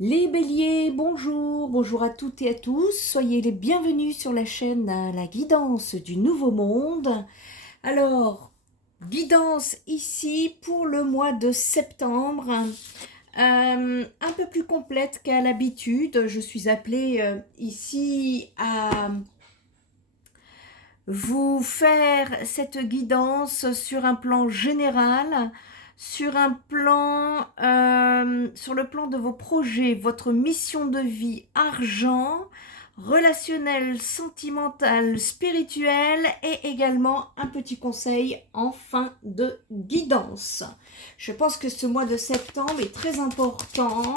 Les béliers, bonjour, bonjour à toutes et à tous, soyez les bienvenus sur la chaîne La Guidance du Nouveau Monde. Alors, guidance ici pour le mois de septembre, un peu plus complète qu'à l'habitude. Je suis appelée ici à vous faire cette guidance sur un plan général, sur le plan de vos projets, votre mission de vie, argent, relationnel, sentimental, spirituel et également un petit conseil en fin de guidance. Je pense que ce mois de septembre est très important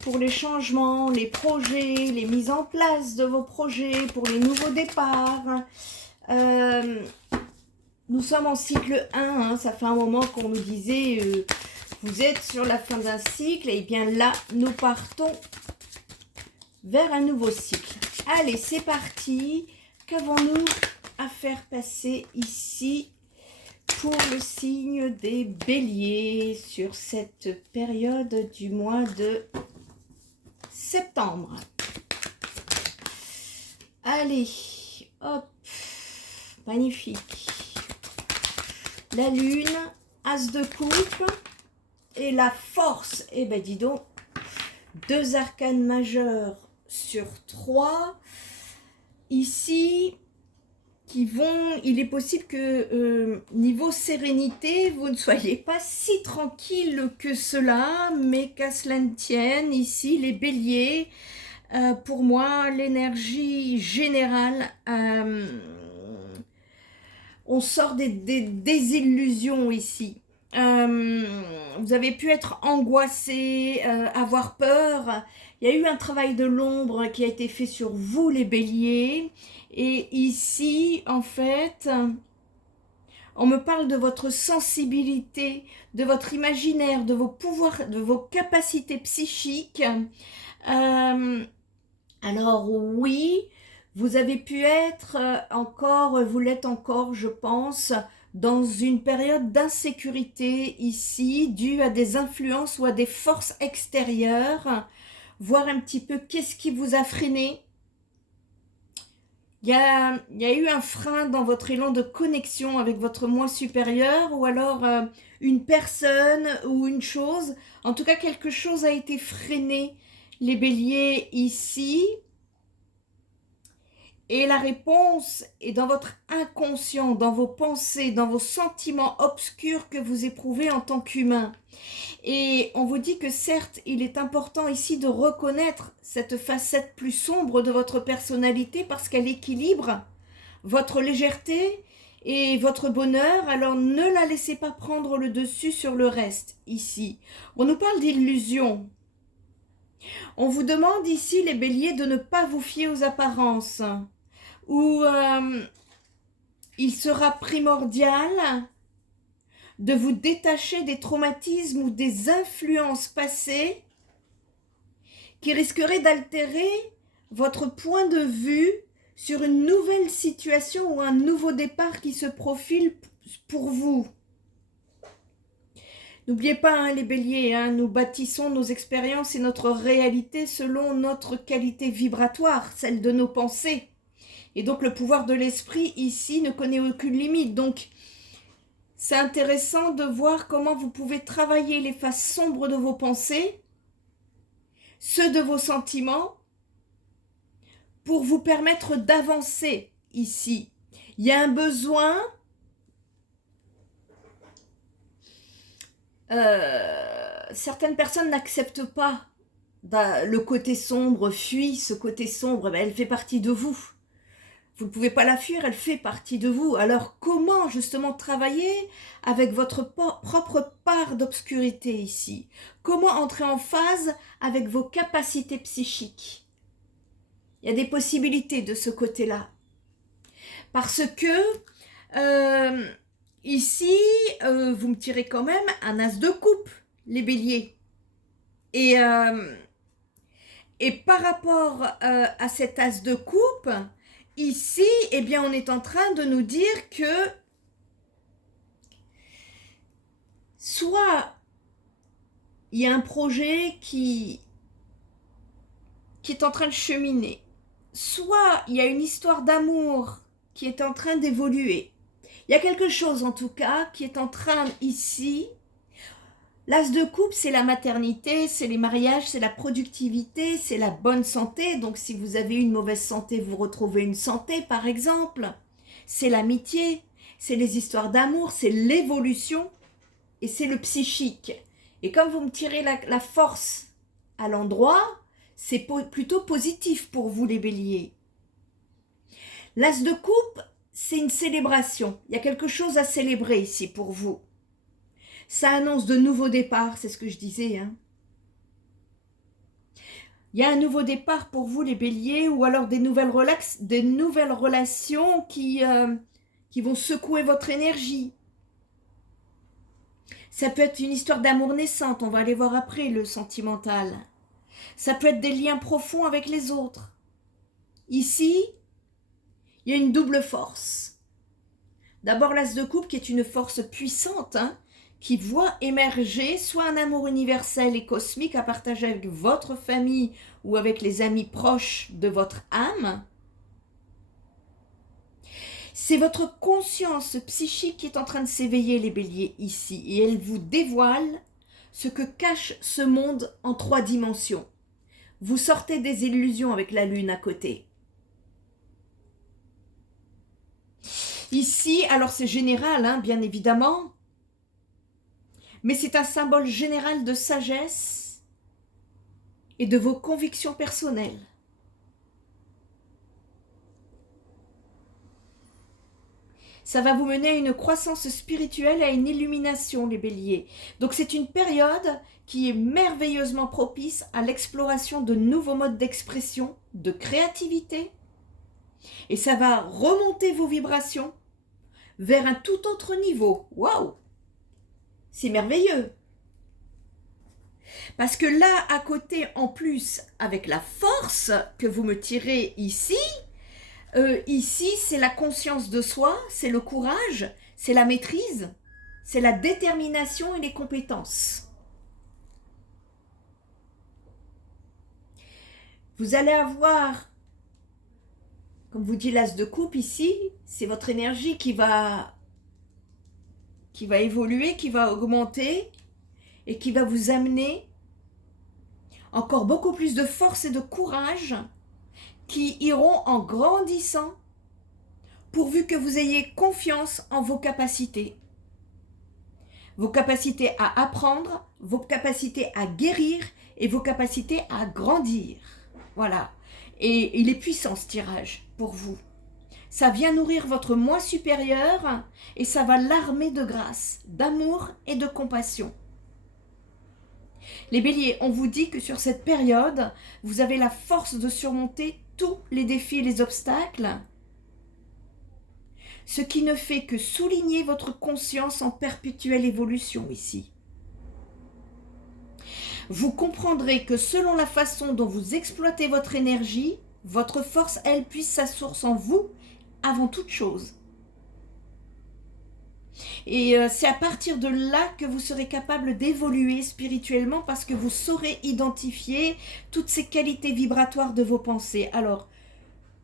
pour les changements, les projets, les mises en place de vos projets, pour les nouveaux départs. Euh, Nous sommes en cycle 1, hein, ça fait un moment qu'on nous disait vous êtes sur la fin d'un cycle, et bien là nous partons vers un nouveau cycle. Allez, c'est parti. Qu'avons-nous à faire passer ici pour le signe des béliers sur cette période du mois de septembre? Allez, hop, magnifique. La lune, as de coupe et la force. Eh ben dis donc, 2 arcanes majeurs sur 3. Ici, il est possible que niveau sérénité, vous ne soyez pas si tranquille que cela, mais qu'à cela ne tienne, ici les béliers, pour moi, l'énergie générale, on sort des désillusions ici. Vous avez pu être angoissé, avoir peur. Il y a eu un travail de l'ombre qui a été fait sur vous, les béliers. Et ici, en fait, on me parle de votre sensibilité, de votre imaginaire, de vos pouvoirs, de vos capacités psychiques. Alors oui, vous avez pu être vous l'êtes encore, je pense, dans une période d'insécurité ici, due à des influences ou à des forces extérieures, voir un petit peu qu'est-ce qui vous a freiné. Il y a eu un frein dans votre élan de connexion avec votre moi supérieur, ou alors une personne ou une chose. En tout cas, quelque chose a été freiné, les béliers, ici. Et la réponse est dans votre inconscient, dans vos pensées, dans vos sentiments obscurs que vous éprouvez en tant qu'humain. Et on vous dit que certes, il est important ici de reconnaître cette facette plus sombre de votre personnalité parce qu'elle équilibre votre légèreté et votre bonheur, alors ne la laissez pas prendre le dessus sur le reste ici. On nous parle d'illusion. On vous demande ici, les béliers, de ne pas vous fier aux apparences. Ou il sera primordial de vous détacher des traumatismes ou des influences passées qui risqueraient d'altérer votre point de vue sur une nouvelle situation ou un nouveau départ qui se profile pour vous. N'oubliez pas, hein, les béliers, hein, nous bâtissons nos expériences et notre réalité selon notre qualité vibratoire, celle de nos pensées. Et donc le pouvoir de l'esprit ici ne connaît aucune limite. Donc c'est intéressant de voir comment vous pouvez travailler les faces sombres de vos pensées, ceux de vos sentiments, pour vous permettre d'avancer ici. Il y a un besoin certaines personnes n'acceptent pas le côté sombre, fuient ce côté sombre, elle fait partie de vous. Vous ne pouvez pas la fuir, elle fait partie de vous. Alors comment justement travailler avec votre propre part d'obscurité ici? Comment entrer en phase avec vos capacités psychiques? Il y a des possibilités de ce côté-là. Parce que ici, vous me tirez quand même un as de coupe, les béliers. Et par rapport à cet as de coupe, ici, eh bien, on est en train de nous dire que soit il y a un projet qui qui est en train de cheminer. Soit il y a une histoire d'amour qui est en train d'évoluer. Il y a quelque chose en tout cas qui est en train ici. L'as de coupe, c'est la maternité, c'est les mariages, c'est la productivité, c'est la bonne santé. Donc si vous avez une mauvaise santé, vous retrouvez une santé par exemple. C'est l'amitié, c'est les histoires d'amour, c'est l'évolution et c'est le psychique. Et comme vous me tirez la force à l'endroit, c'est plutôt positif pour vous les béliers. L'as de coupe, c'est une célébration. Il y a quelque chose à célébrer ici pour vous. Ça annonce de nouveaux départs, c'est ce que je disais. Hein. Il y a un nouveau départ pour vous les béliers ou alors des nouvelles relations qui vont secouer votre énergie. Ça peut être une histoire d'amour naissante, on va aller voir après le sentimental. Ça peut être des liens profonds avec les autres. Ici, il y a une double force. D'abord l'as de coupe qui est une force puissante, hein, qui voit émerger soit un amour universel et cosmique à partager avec votre famille ou avec les amis proches de votre âme. C'est votre conscience psychique qui est en train de s'éveiller, les béliers, ici. Et elle vous dévoile ce que cache ce monde en 3 dimensions. Vous sortez des illusions avec la lune à côté. Ici, alors c'est général, hein, bien évidemment, mais c'est un symbole général de sagesse et de vos convictions personnelles. Ça va vous mener à une croissance spirituelle, à une illumination, les béliers. Donc c'est une période qui est merveilleusement propice à l'exploration de nouveaux modes d'expression, de créativité. Et ça va remonter vos vibrations vers un tout autre niveau. Waouh! C'est merveilleux. Parce que là, à côté, en plus, avec la force que vous me tirez ici, ici, c'est la conscience de soi, c'est le courage, c'est la maîtrise, c'est la détermination et les compétences. Vous allez avoir, comme vous dit l'as de coupe ici, c'est votre énergie qui va évoluer, qui va augmenter et qui va vous amener encore beaucoup plus de force et de courage qui iront en grandissant pourvu que vous ayez confiance en vos capacités. Vos capacités à apprendre, vos capacités à guérir et vos capacités à grandir. Voilà. Et il est puissant ce tirage pour vous. Ça vient nourrir votre moi supérieur et ça va l'armer de grâce, d'amour et de compassion. Les béliers, on vous dit que sur cette période, vous avez la force de surmonter tous les défis et les obstacles, ce qui ne fait que souligner votre conscience en perpétuelle évolution ici. Vous comprendrez que selon la façon dont vous exploitez votre énergie, votre force, elle, puise sa source en vous avant toute chose. Et c'est à partir de là que vous serez capable d'évoluer spirituellement parce que vous saurez identifier toutes ces qualités vibratoires de vos pensées. Alors,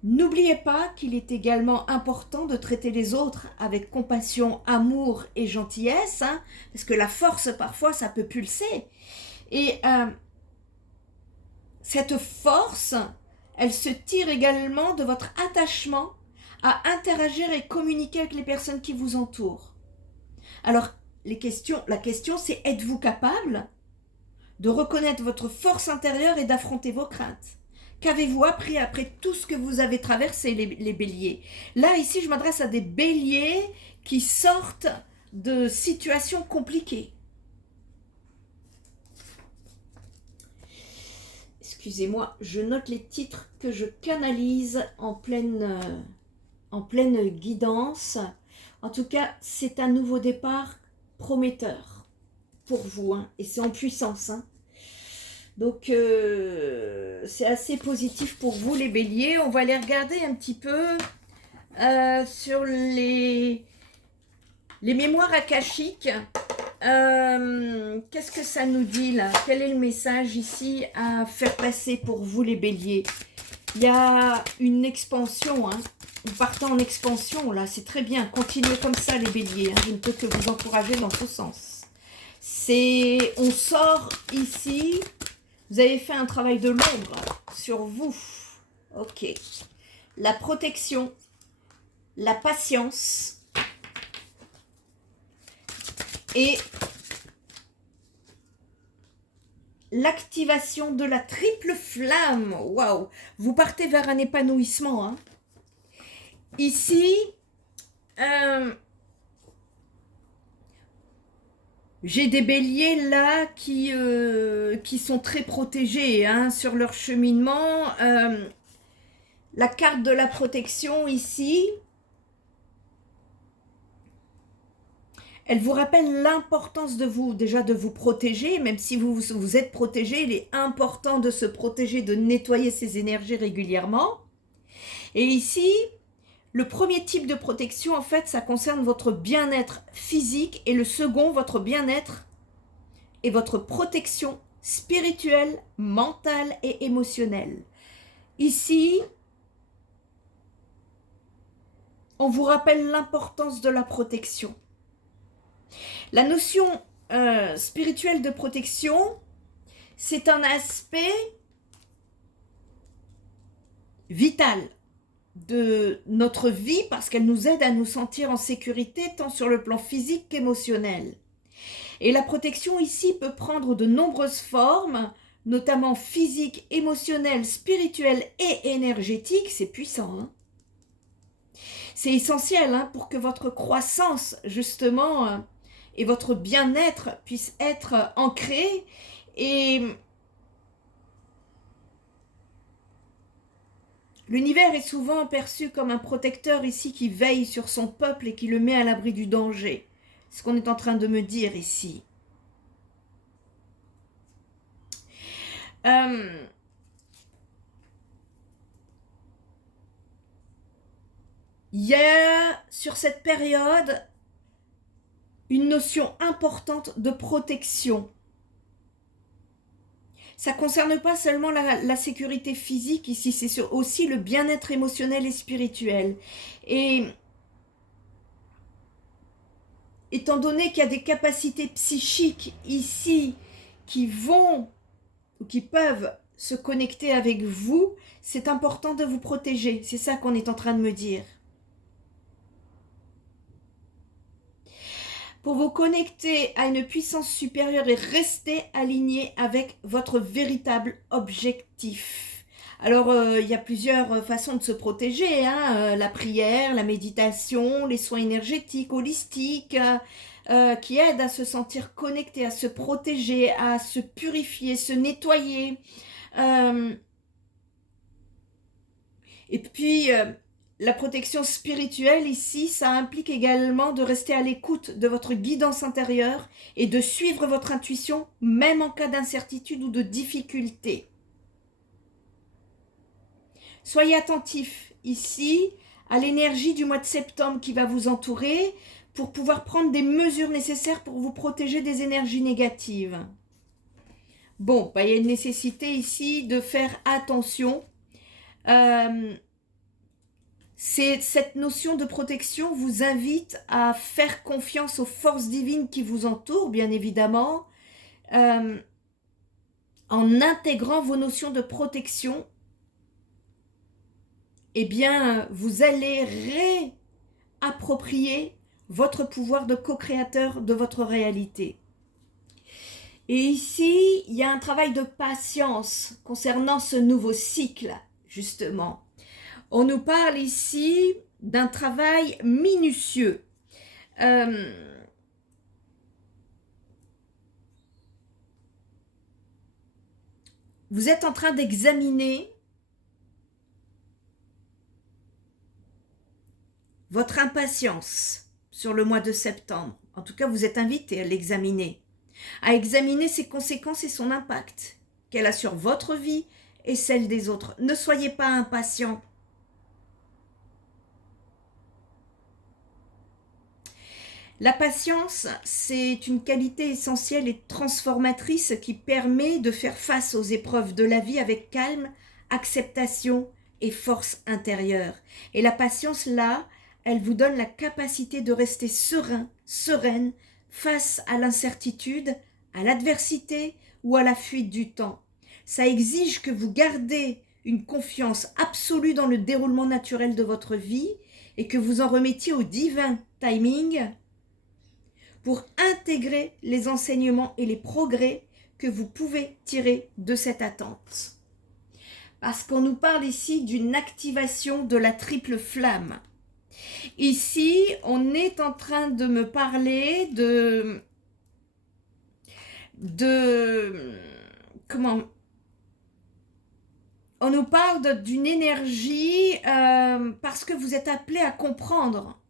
n'oubliez pas qu'il est également important de traiter les autres avec compassion, amour et gentillesse, hein, parce que la force, parfois, ça peut pulser. Et cette force, elle se tire également de votre attachement à interagir et communiquer avec les personnes qui vous entourent. Alors, la question c'est, êtes-vous capable de reconnaître votre force intérieure et d'affronter vos craintes? Qu'avez-vous appris après tout ce que vous avez traversé, les béliers? Là, ici, je m'adresse à des béliers qui sortent de situations compliquées. Excusez-moi, je note les titres que je canalise en pleine guidance. En tout cas, c'est un nouveau départ prometteur pour vous, hein, et c'est en puissance. Hein. Donc, c'est assez positif pour vous, les béliers. On va aller regarder un petit peu sur les mémoires akashiques Qu'est-ce que ça nous dit là? Quel est le message ici à faire passer pour vous les béliers? Il y a une expansion, hein. Vous partez en expansion là, c'est très bien. Continuez comme ça les béliers, hein. Je ne peux que vous encourager dans ce sens. On sort ici, vous avez fait un travail de l'ombre sur vous. Ok. La protection, la patience et l'activation de la triple flamme. Waouh! Vous partez vers un épanouissement, hein. Ici, j'ai des béliers là qui sont très protégés, hein, sur leur cheminement. La carte de la protection ici, elle vous rappelle l'importance de vous, déjà de vous protéger, même si vous êtes protégé, il est important de se protéger, de nettoyer ses énergies régulièrement. Et ici, le premier type de protection, en fait, ça concerne votre bien-être physique et le second, votre bien-être et votre protection spirituelle, mentale et émotionnelle. Ici, on vous rappelle l'importance de la protection. La notion spirituelle de protection, c'est un aspect vital de notre vie parce qu'elle nous aide à nous sentir en sécurité tant sur le plan physique qu'émotionnel. Et la protection ici peut prendre de nombreuses formes, notamment physiques, émotionnelles, spirituelles et énergétiques. C'est puissant, hein. C'est essentiel, hein, pour que votre croissance, justement, et votre bien-être puissent être ancrés. Et l'univers est souvent perçu comme un protecteur ici qui veille sur son peuple et qui le met à l'abri du danger. C'est ce qu'on est en train de me dire ici. Il y a sur cette période une notion importante de protection. Ça ne concerne pas seulement la sécurité physique ici, c'est aussi le bien-être émotionnel et spirituel. Et étant donné qu'il y a des capacités psychiques ici qui vont ou qui peuvent se connecter avec vous, c'est important de vous protéger. C'est ça qu'on est en train de me dire. Pour vous connecter à une puissance supérieure et rester aligné avec votre véritable objectif. Alors, il y a plusieurs façons de se protéger, hein, la prière, la méditation, les soins énergétiques, holistiques, qui aident à se sentir connecté, à se protéger, à se purifier, se nettoyer. Et puis, la protection spirituelle ici, ça implique également de rester à l'écoute de votre guidance intérieure et de suivre votre intuition, même en cas d'incertitude ou de difficulté. Soyez attentifs ici à l'énergie du mois de septembre qui va vous entourer pour pouvoir prendre des mesures nécessaires pour vous protéger des énergies négatives. Bon, il y a une nécessité ici de faire attention. Cette notion de protection vous invite à faire confiance aux forces divines qui vous entourent, bien évidemment, en intégrant vos notions de protection. Eh bien, vous allez réapproprier votre pouvoir de co-créateur de votre réalité. Et ici, il y a un travail de patience concernant ce nouveau cycle, justement. On nous parle ici d'un travail minutieux. Vous êtes en train d'examiner votre impatience sur le mois de septembre. En tout cas, vous êtes invité à l'examiner. À examiner ses conséquences et son impact qu'elle a sur votre vie et celle des autres. Ne soyez pas impatient. La patience, c'est une qualité essentielle et transformatrice qui permet de faire face aux épreuves de la vie avec calme, acceptation et force intérieure. Et la patience, là, elle vous donne la capacité de rester serein, sereine, face à l'incertitude, à l'adversité ou à la fuite du temps. Ça exige que vous gardez une confiance absolue dans le déroulement naturel de votre vie et que vous en remettiez au divin timing pour intégrer les enseignements et les progrès que vous pouvez tirer de cette attente. Parce qu'on nous parle ici d'une activation de la triple flamme. Ici, on est en train de me parler comment on nous parle d'une énergie parce que vous êtes appelé à comprendre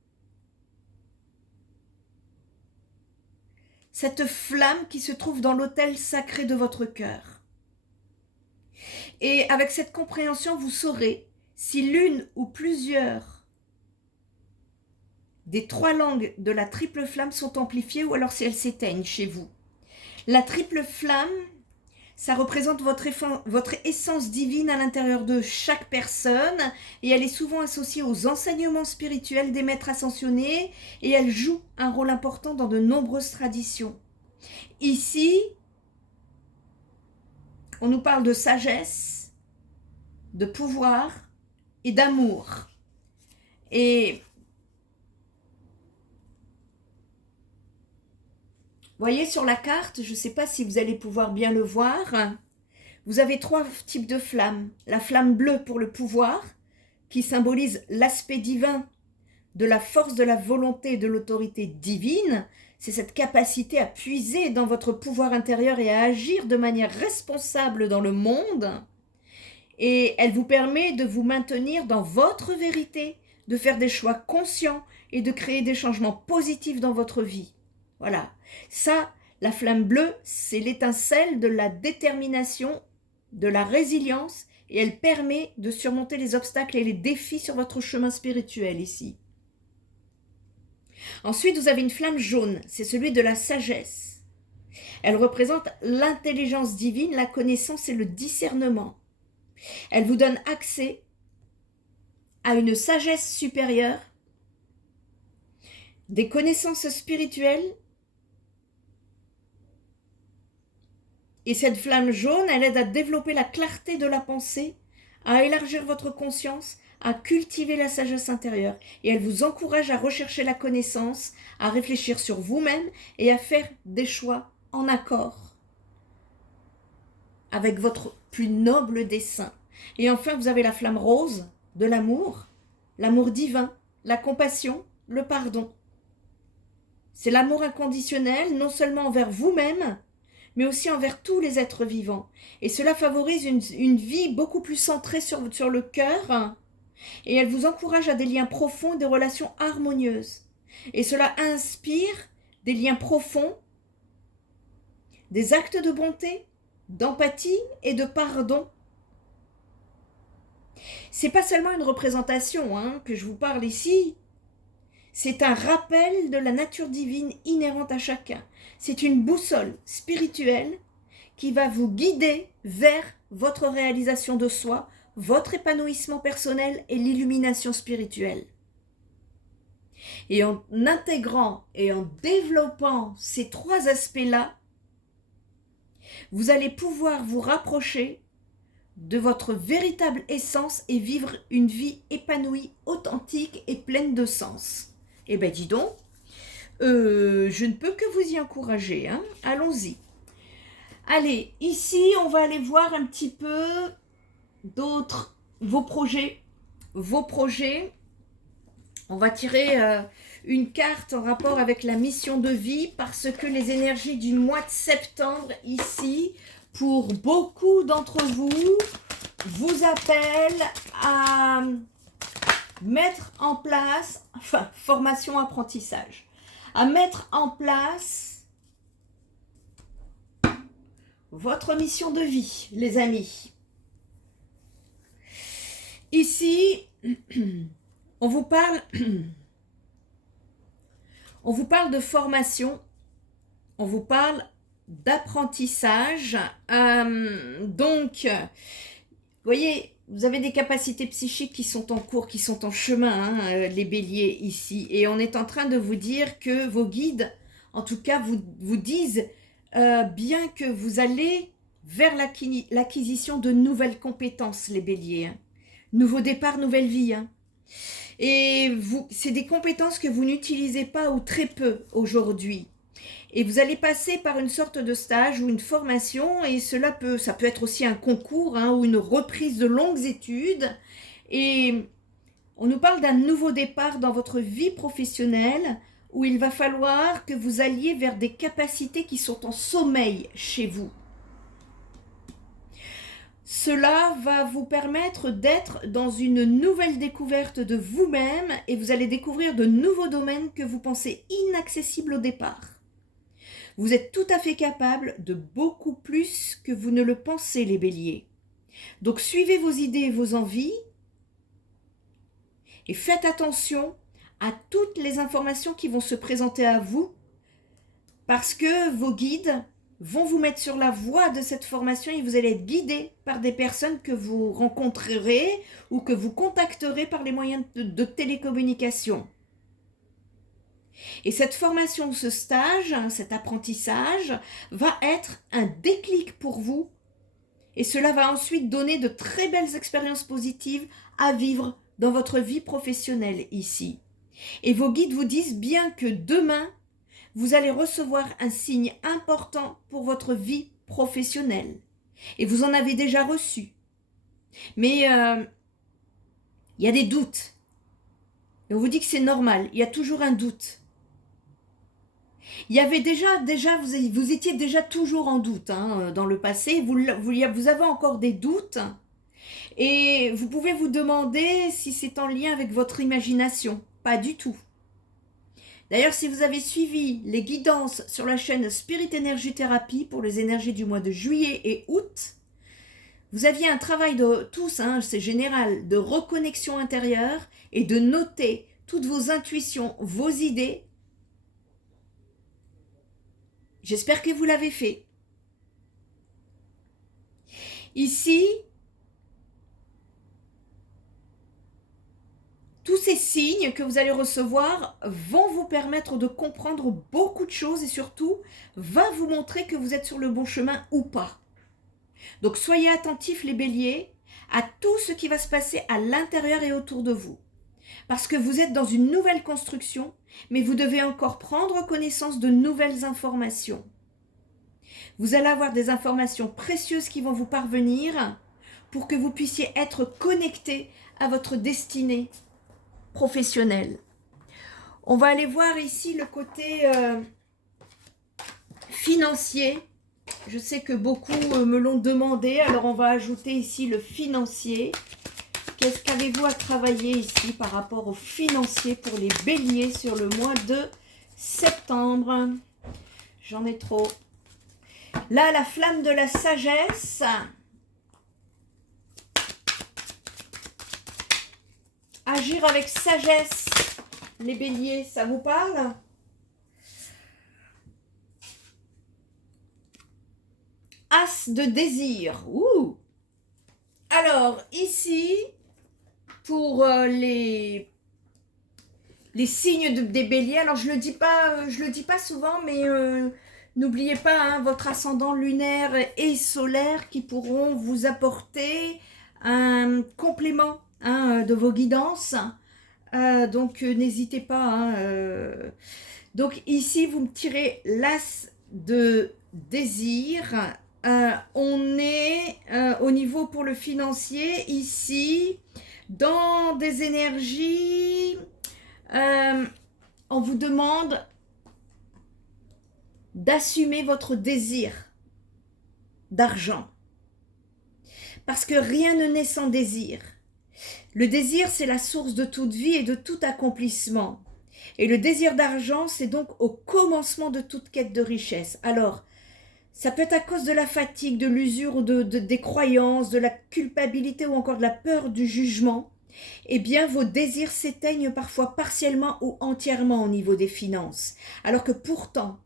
cette flamme qui se trouve dans l'autel sacré de votre cœur. Et avec cette compréhension, vous saurez si l'une ou plusieurs des 3 langues de la triple flamme sont amplifiées ou alors si elles s'éteignent chez vous. La triple flamme, ça représente votre essence divine à l'intérieur de chaque personne et elle est souvent associée aux enseignements spirituels des maîtres ascensionnés et elle joue un rôle important dans de nombreuses traditions. Ici, on nous parle de sagesse, de pouvoir et d'amour. Et voyez sur la carte, je ne sais pas si vous allez pouvoir bien le voir, vous avez 3 types de flammes. La flamme bleue pour le pouvoir, qui symbolise l'aspect divin de la force de la volonté et de l'autorité divine. C'est cette capacité à puiser dans votre pouvoir intérieur et à agir de manière responsable dans le monde. Et elle vous permet de vous maintenir dans votre vérité, de faire des choix conscients et de créer des changements positifs dans votre vie. Voilà. Ça, la flamme bleue, c'est l'étincelle de la détermination, de la résilience, et elle permet de surmonter les obstacles et les défis sur votre chemin spirituel ici. Ensuite, vous avez une flamme jaune, c'est celui de la sagesse. Elle représente l'intelligence divine, la connaissance et le discernement. Elle vous donne accès à une sagesse supérieure, des connaissances spirituelles. Et cette flamme jaune, elle aide à développer la clarté de la pensée, à élargir votre conscience, à cultiver la sagesse intérieure. Et elle vous encourage à rechercher la connaissance, à réfléchir sur vous-même et à faire des choix en accord avec votre plus noble dessein. Et enfin, vous avez la flamme rose de l'amour divin, la compassion, le pardon. C'est l'amour inconditionnel, non seulement envers vous-même, mais aussi envers tous les êtres vivants. Et cela favorise une vie beaucoup plus centrée sur le cœur, et elle vous encourage à des liens profonds et des relations harmonieuses. Et cela inspire des liens profonds, des actes de bonté, d'empathie et de pardon. C'est pas seulement une représentation que je vous parle ici, c'est un rappel de la nature divine inhérente à chacun. C'est une boussole spirituelle qui va vous guider vers votre réalisation de soi, votre épanouissement personnel et l'illumination spirituelle. Et en intégrant et en développant ces 3 aspects-là, vous allez pouvoir vous rapprocher de votre véritable essence et vivre une vie épanouie, authentique et pleine de sens. Eh bien, dis donc, je ne peux que vous y encourager, allons-y. Allez, ici, on va aller voir un petit peu d'autres, vos projets. On va tirer une carte en rapport avec la mission de vie parce que les énergies du mois de septembre ici, pour beaucoup d'entre vous, vous appellent à mettre en place, formation apprentissage, à mettre en place votre mission de vie, les amis. Ici, on vous parle On vous parle de formation, on vous parle d'apprentissage. Donc, vous voyez, vous avez des capacités psychiques qui sont en cours, qui sont en chemin, hein, les béliers ici. Et on est en train de vous dire que vos guides, en tout cas, vous disent bien que vous allez vers l'acquisition de nouvelles compétences, les béliers. Hein. Nouveau départ, nouvelle vie. Hein. Et c'est des compétences que vous n'utilisez pas ou très peu aujourd'hui. Et vous allez passer par une sorte de stage ou une formation, et ça peut être aussi un concours, hein, ou une reprise de longues études. Et on nous parle d'un nouveau départ dans votre vie professionnelle, où il va falloir que vous alliez vers des capacités qui sont en sommeil chez vous. Cela va vous permettre d'être dans une nouvelle découverte de vous-même, et vous allez découvrir de nouveaux domaines que vous pensez inaccessibles au départ. Vous êtes tout à fait capable de beaucoup plus que vous ne le pensez, les béliers. Donc suivez vos idées et vos envies et faites attention à toutes les informations qui vont se présenter à vous, parce que vos guides vont vous mettre sur la voie de cette formation et vous allez être guidé par des personnes que vous rencontrerez ou que vous contacterez par les moyens de télécommunication. Et cette formation, ce stage, cet apprentissage va être un déclic pour vous, et cela va ensuite donner de très belles expériences positives à vivre dans votre vie professionnelle ici. Et vos guides vous disent bien que demain, vous allez recevoir un signe important pour votre vie professionnelle. Et vous en avez déjà reçu. Mais il y a des doutes. Et on vous dit que c'est normal, il y a toujours un doute. Il y avait vous étiez déjà toujours en doute, hein, dans le passé, vous avez encore des doutes, et vous pouvez vous demander si c'est en lien avec votre imagination. Pas du tout. D'ailleurs, si vous avez suivi les guidances sur la chaîne Spirit Energy Therapy pour les énergies du mois de juillet et août, vous aviez un travail de tous, hein, c'est général, de reconnexion intérieure et de noter toutes vos intuitions, vos idées. J'espère que vous l'avez fait. Ici, tous ces signes que vous allez recevoir vont vous permettre de comprendre beaucoup de choses et surtout, va vous montrer que vous êtes sur le bon chemin ou pas. Donc soyez attentifs les béliers à tout ce qui va se passer à l'intérieur et autour de vous. Parce que vous êtes dans une nouvelle construction, mais vous devez encore prendre connaissance de nouvelles informations. Vous allez avoir des informations précieuses qui vont vous parvenir pour que vous puissiez être connectés à votre destinée professionnelle. On va aller voir ici le côté financier. Je sais que beaucoup me l'ont demandé, alors on va ajouter ici le financier. Qu'est-ce qu'avez-vous à travailler ici par rapport au financier pour les béliers sur le mois de septembre? J'en ai trop. Là, la flamme de la sagesse. Agir avec sagesse, les béliers, ça vous parle? As de désir. Ouh. Alors, ici, pour les signes des béliers, alors je le dis pas souvent, mais n'oubliez pas hein, votre ascendant lunaire et solaire qui pourront vous apporter un complément hein, de vos guidances. Donc n'hésitez pas. Hein, Donc ici, vous me tirez l'as de désir. On est au niveau pour le financier ici dans des énergies. On vous demande d'assumer votre désir d'argent. Parce que rien ne naît sans désir. Le désir, c'est la source de toute vie et de tout accomplissement. Et le désir d'argent, c'est donc au commencement de toute quête de richesse. Alors, ça peut être à cause de la fatigue, de l'usure ou des croyances, de la culpabilité ou encore de la peur du jugement. eh bien vos désirs s'éteignent parfois partiellement ou entièrement au niveau des finances, alors que pourtant,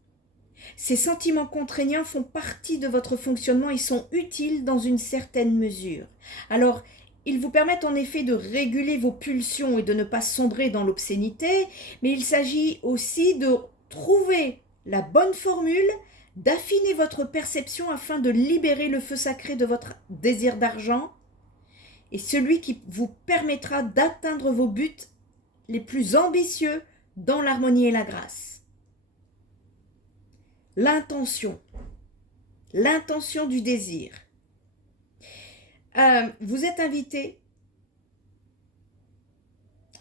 ces sentiments contraignants font partie de votre fonctionnement et sont utiles dans une certaine mesure. Alors, ils vous permettent en effet de réguler vos pulsions et de ne pas sombrer dans l'obscénité, mais il s'agit aussi de trouver la bonne formule, d'affiner votre perception afin de libérer le feu sacré de votre désir d'argent et celui qui vous permettra d'atteindre vos buts les plus ambitieux dans l'harmonie et la grâce. L'intention du désir. Vous êtes invité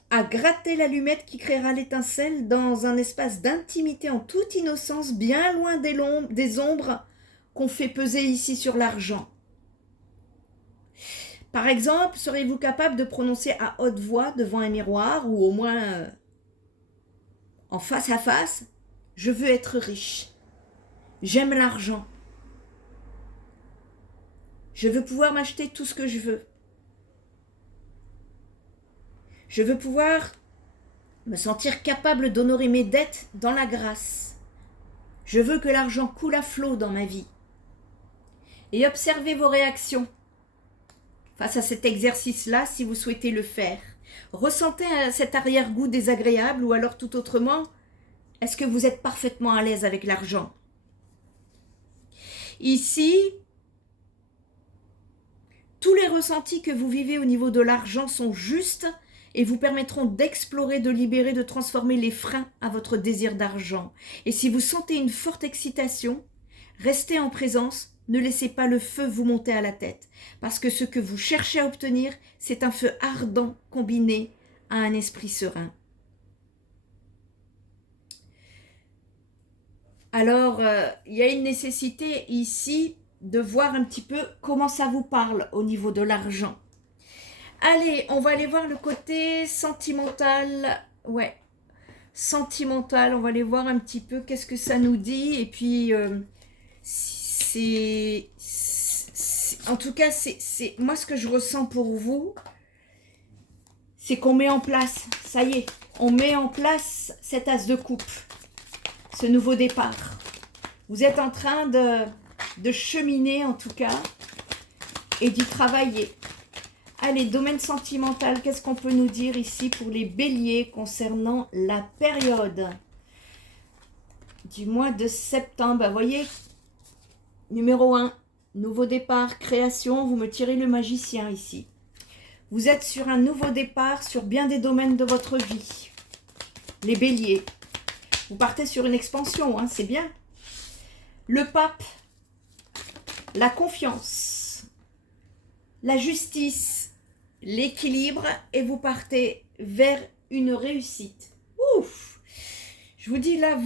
à gratter l'allumette qui créera l'étincelle dans un espace d'intimité en toute innocence, bien loin des ombres qu'on fait peser ici sur l'argent. Par exemple, serez-vous capable de prononcer à haute voix devant un miroir ou au moins en face à face « Je veux être riche, j'aime l'argent, je veux pouvoir m'acheter tout ce que je veux. Je veux pouvoir me sentir capable d'honorer mes dettes dans la grâce. Je veux que l'argent coule à flot dans ma vie. » Et observez vos réactions face à cet exercice-là si vous souhaitez le faire. Ressentez cet arrière-goût désagréable ou alors tout autrement, est-ce que vous êtes parfaitement à l'aise avec l'argent? Ici, tous les ressentis que vous vivez au niveau de l'argent sont justes et vous permettront d'explorer, de libérer, de transformer les freins à votre désir d'argent. Et si vous sentez une forte excitation, restez en présence, ne laissez pas le feu vous monter à la tête, parce que ce que vous cherchez à obtenir, c'est un feu ardent combiné à un esprit serein. Alors, il y a une nécessité ici de voir un petit peu comment ça vous parle au niveau de l'argent. Allez, on va aller voir le côté sentimental. Ouais, sentimental, on va aller voir un petit peu qu'est-ce que ça nous dit. Et puis, en tout cas, c'est moi ce que je ressens pour vous, c'est qu'on met en place, ça y est, on met en place cet as de coupe, ce nouveau départ. Vous êtes en train de cheminer en tout cas et d'y travailler. Allez, domaine sentimental, qu'est-ce qu'on peut nous dire ici pour les béliers concernant la période du mois de septembre? Vous voyez, numéro 1, nouveau départ, création, vous me tirez le magicien ici. Vous êtes sur un nouveau départ sur bien des domaines de votre vie. Les béliers, vous partez sur une expansion, hein, c'est bien. Le pape, la confiance, la justice, l'équilibre et vous partez vers une réussite. Ouf! Je vous dis là,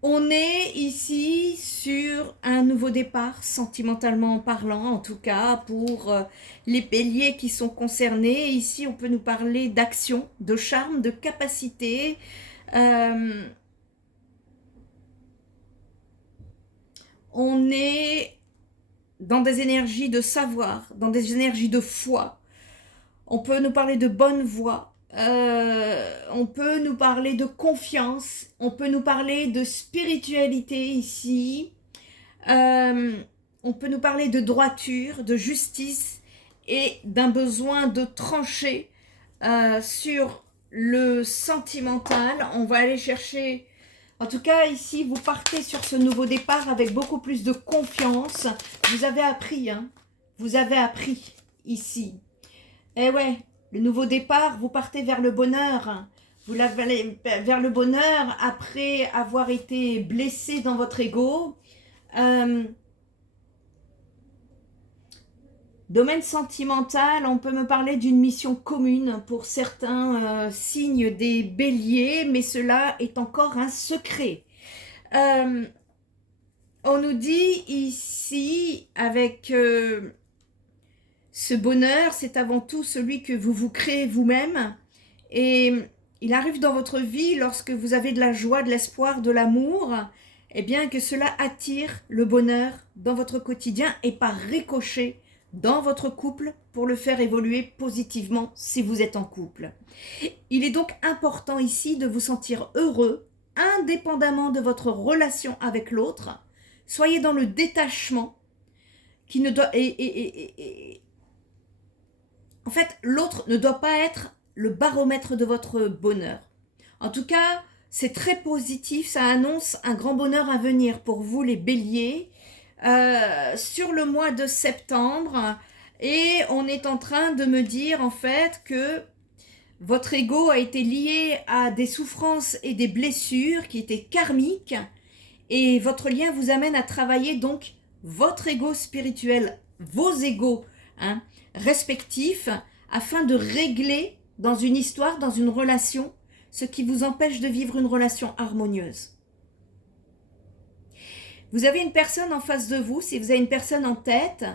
on est ici sur un nouveau départ, sentimentalement parlant, en tout cas pour les béliers qui sont concernés. Ici, on peut nous parler d'action, de charme, de capacité. On est dans des énergies de savoir, dans des énergies de foi. On peut nous parler de bonne voie. On peut nous parler de confiance, on peut nous parler de spiritualité ici, on peut nous parler de droiture, de justice et d'un besoin de trancher sur le sentimental. On va aller chercher, en tout cas ici vous partez sur ce nouveau départ avec beaucoup plus de confiance. Vous avez appris, hein, vous avez appris ici. Eh ouais, le nouveau départ, vous partez vers le bonheur. Vous l'avez vers le bonheur après avoir été blessé dans votre ego. Domaine sentimental, on peut me parler d'une mission commune pour certains signes des béliers, mais cela est encore un secret. On nous dit ici avec... ce bonheur, c'est avant tout celui que vous vous créez vous-même et il arrive dans votre vie lorsque vous avez de la joie, de l'espoir, de l'amour, et bien que cela attire le bonheur dans votre quotidien et par ricochet dans votre couple pour le faire évoluer positivement si vous êtes en couple. Il est donc important ici de vous sentir heureux, indépendamment de votre relation avec l'autre. Soyez dans le détachement qui ne doit... En fait, l'autre ne doit pas être le baromètre de votre bonheur. En tout cas, c'est très positif, ça annonce un grand bonheur à venir pour vous les béliers sur le mois de septembre. Et on est en train de me dire en fait que votre ego a été lié à des souffrances et des blessures qui étaient karmiques. Et votre lien vous amène à travailler donc votre ego spirituel, vos égos respectifs, afin de régler dans une histoire, dans une relation, ce qui vous empêche de vivre une relation harmonieuse. Vous avez une personne en face de vous, si vous avez une personne en tête,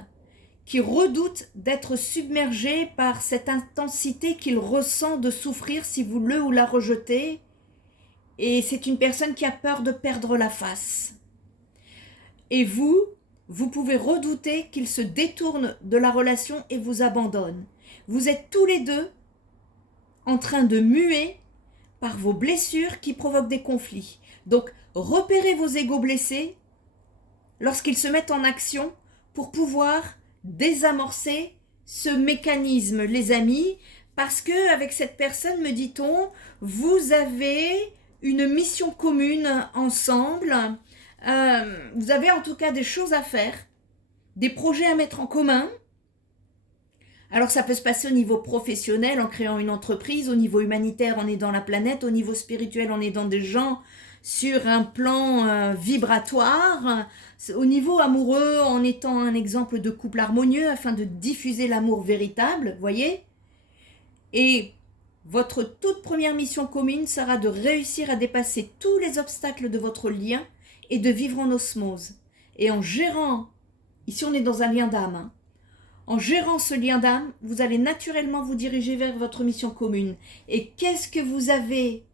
qui redoute d'être submergé par cette intensité qu'il ressent de souffrir si vous le ou la rejetez. Et c'est une personne qui a peur de perdre la face. Et vous pouvez redouter qu'il se détourne de la relation et vous abandonne. Vous êtes tous les deux en train de muer par vos blessures qui provoquent des conflits. Donc, repérez vos égos blessés lorsqu'ils se mettent en action pour pouvoir désamorcer ce mécanisme, les amis, parce que avec cette personne, me dit-on, vous avez une mission commune ensemble, vous avez en tout cas des choses à faire, des projets à mettre en commun. Alors ça peut se passer au niveau professionnel en créant une entreprise, au niveau humanitaire on est dans la planète, au niveau spirituel on est dans des gens sur un plan vibratoire, au niveau amoureux en étant un exemple de couple harmonieux afin de diffuser l'amour véritable, voyez. Et votre toute première mission commune sera de réussir à dépasser tous les obstacles de votre lien et de vivre en osmose. Et en gérant, ici on est dans un lien d'âme, en gérant ce lien d'âme, vous allez naturellement vous diriger vers votre mission commune. Et qu'est-ce que vous avez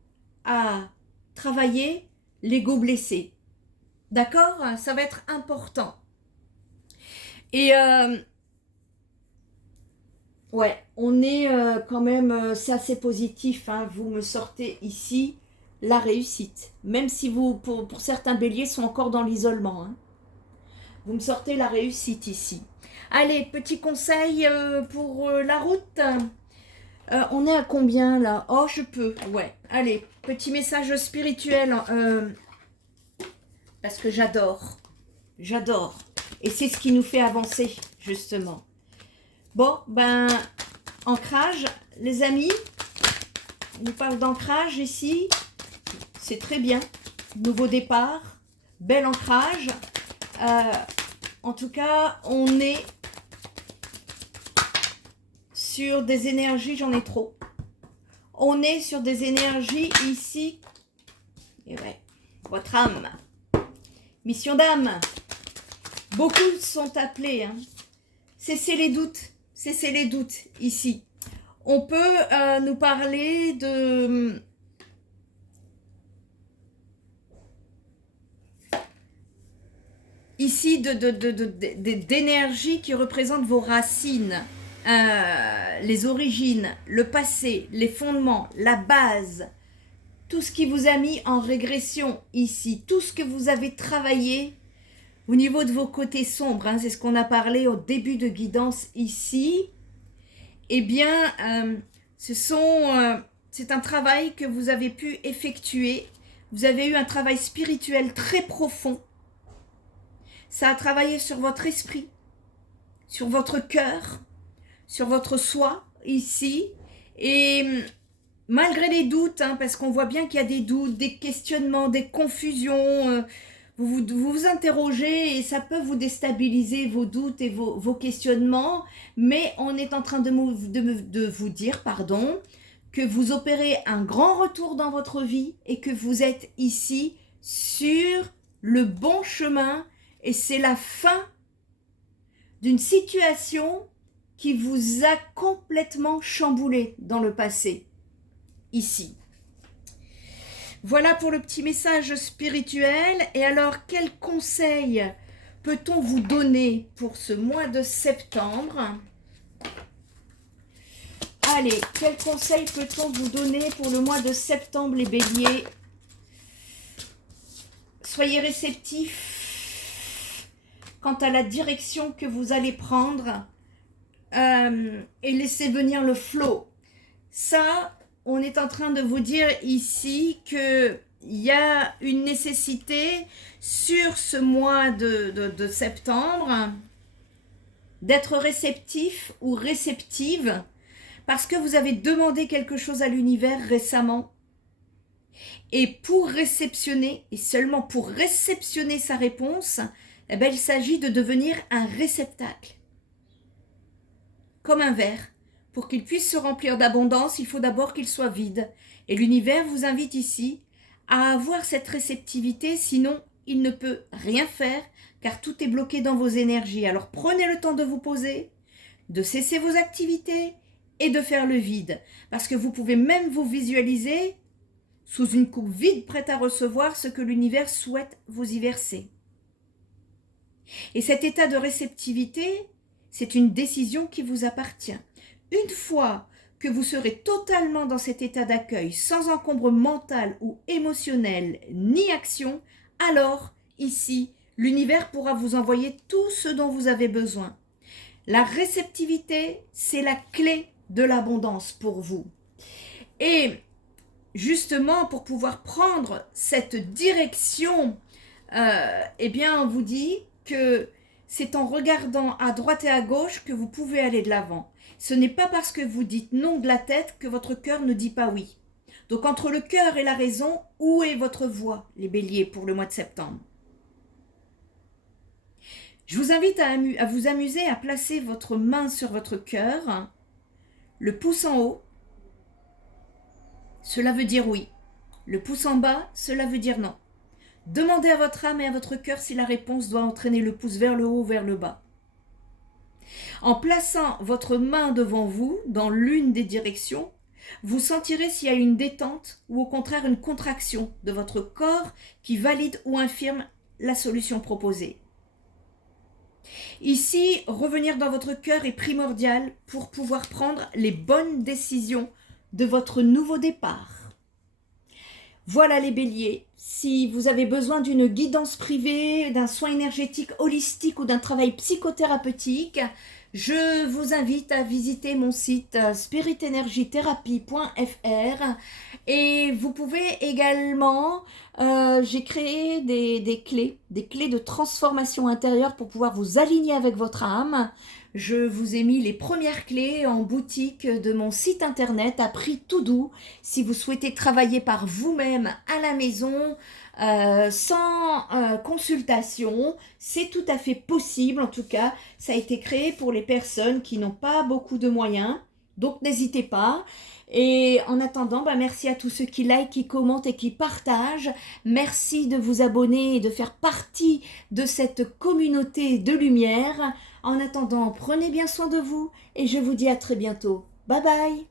à travailler? L'ego blessé. D'accord? Ça va être important. Et ouais, on est quand même, c'est assez positif. Vous me sortez ici la réussite. Même si vous, pour certains béliers, sont encore dans l'isolement. Vous me sortez la réussite ici. Allez, petit conseil pour la route. On est à combien là? Oh, je peux. Ouais. Allez, petit message spirituel. Parce que j'adore. J'adore. Et c'est ce qui nous fait avancer, justement. Bon, ben, ancrage, les amis. On nous parle d'ancrage ici. C'est très bien. Nouveau départ. Bel ancrage. En tout cas, on est sur des énergies, j'en ai trop. On est sur des énergies ici. Et ouais, votre âme. Mission d'âme. Beaucoup sont appelés. Cessez les doutes. Cessez les doutes ici. On peut nous parler de... Ici, d'énergie qui représente vos racines, les origines, le passé, les fondements, la base, tout ce qui vous a mis en régression ici, tout ce que vous avez travaillé au niveau de vos côtés sombres, c'est ce qu'on a parlé au début de guidance ici, eh bien, c'est un travail que vous avez pu effectuer, vous avez eu un travail spirituel très profond. Ça a travaillé sur votre esprit, sur votre cœur, sur votre soi, ici. Et malgré les doutes, parce qu'on voit bien qu'il y a des doutes, des questionnements, des confusions, vous vous interrogez et ça peut vous déstabiliser, vos doutes et vos questionnements. Mais on est en train de vous dire, pardon, que vous opérez un grand retour dans votre vie et que vous êtes ici sur le bon chemin. Et c'est la fin d'une situation qui vous a complètement chamboulé dans le passé, ici. Voilà pour le petit message spirituel. Et alors, quel conseil peut-on vous donner pour ce mois de septembre? Allez, quel conseil peut-on vous donner pour le mois de septembre, les béliers? Soyez réceptifs quant à la direction que vous allez prendre et laissez venir le flow. Ça, on est en train de vous dire ici qu'il y a une nécessité sur ce mois de septembre d'être réceptif ou réceptive parce que vous avez demandé quelque chose à l'univers récemment. Et pour réceptionner, et seulement pour réceptionner sa réponse, eh bien, il s'agit de devenir un réceptacle. Comme un verre. Pour qu'il puisse se remplir d'abondance, il faut d'abord qu'il soit vide. Et l'univers vous invite ici à avoir cette réceptivité, sinon il ne peut rien faire, car tout est bloqué dans vos énergies. Alors prenez le temps de vous poser, de cesser vos activités et de faire le vide. Parce que vous pouvez même vous visualiser sous une coupe vide, prête à recevoir ce que l'univers souhaite vous y verser. Et cet état de réceptivité, c'est une décision qui vous appartient. Une fois que vous serez totalement dans cet état d'accueil, sans encombre mental ou émotionnel, ni action, alors, ici, l'univers pourra vous envoyer tout ce dont vous avez besoin. La réceptivité, c'est la clé de l'abondance pour vous. Et justement, pour pouvoir prendre cette direction, eh bien, on vous dit que c'est en regardant à droite et à gauche que vous pouvez aller de l'avant. Ce n'est pas parce que vous dites non de la tête que votre cœur ne dit pas oui. Donc, entre le cœur et la raison, où est votre voix, les béliers, pour le mois de septembre? Je vous invite à vous amuser à placer votre main sur votre cœur, le pouce en haut, cela veut dire oui. Le pouce en bas, cela veut dire non. Demandez à votre âme et à votre cœur si la réponse doit entraîner le pouce vers le haut ou vers le bas. En plaçant votre main devant vous, dans l'une des directions, vous sentirez s'il y a une détente ou au contraire une contraction de votre corps qui valide ou infirme la solution proposée. Ici, revenir dans votre cœur est primordial pour pouvoir prendre les bonnes décisions de votre nouveau départ. Voilà les béliers, si vous avez besoin d'une guidance privée, d'un soin énergétique holistique ou d'un travail psychothérapeutique, je vous invite à visiter mon site spiritenergytherapy.fr et vous pouvez également, j'ai créé des clés de transformation intérieure pour pouvoir vous aligner avec votre âme. Je vous ai mis les premières clés en boutique de mon site internet à prix tout doux. Si vous souhaitez travailler par vous-même à la maison, sans consultation, c'est tout à fait possible. En tout cas, ça a été créé pour les personnes qui n'ont pas beaucoup de moyens. Donc, n'hésitez pas. Et en attendant, merci à tous ceux qui likent, qui commentent et qui partagent. Merci de vous abonner et de faire partie de cette communauté de lumière. En attendant, prenez bien soin de vous et je vous dis à très bientôt. Bye bye!